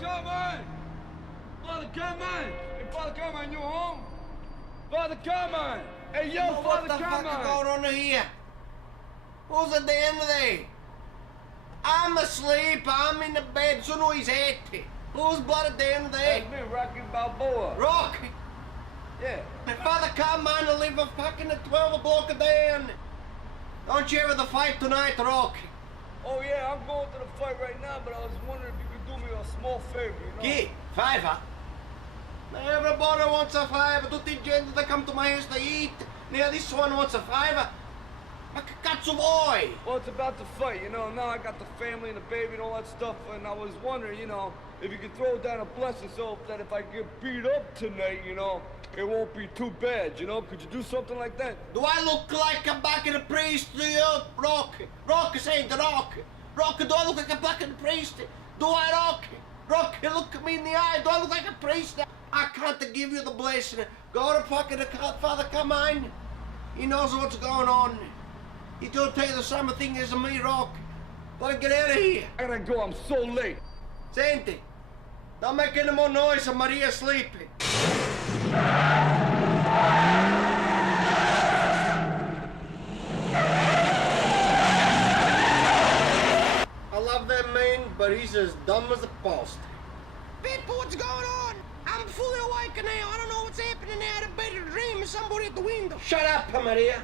Carmine! Father Carmine! Hey, Father Carmine, you home? Father Carmine! Hey, yo, Father Carmine! What the fuck is going on here? Who's at the end of there? I'm asleep, I'm in the bed, so no he's 80. Who's blood at the end of there? That's me, Rocky Balboa. Rocky! Yeah. My father Carmine will leave a fucking at 12 o'clock a day and... Don't you ever the fight tonight, Rocky? Oh, yeah, I'm going to the fight right now, but I was wondering if you could do me a small favor, you know? Chi? Fiver? Everybody wants a fiver, tutti i gente that come to my house to eat. Now this one wants a fiver. Ma che cazzo vuoi? Well, it's about the fight, you know. Now I got the family and the baby and all that stuff, and I was wondering, you know, if you could throw down a blessing so that if I get beat up tonight, you know, it won't be too bad, you know? Could you do something like that? Do I look like a bucket priest to you, Rocky? Rocky saying to Rocky. Rocky, do I look like a bucket priest? Do I, Rocky? Rocky, look at me in the eye. Do I look like a priest? I can't give you the blessing. Go to fucking the Father Carmine. He knows what's going on. He don't tell you the same thing as me, Rocky. Gotta get out of here. I gotta go, I'm so late. Senti, don't make any more noise, Maria's sleeping. I love that man, but he's as dumb as a post. People, what's going on? I'm fully awake now. I don't know what's happening out of bed or dream. Somebody at the window. Shut up, Maria.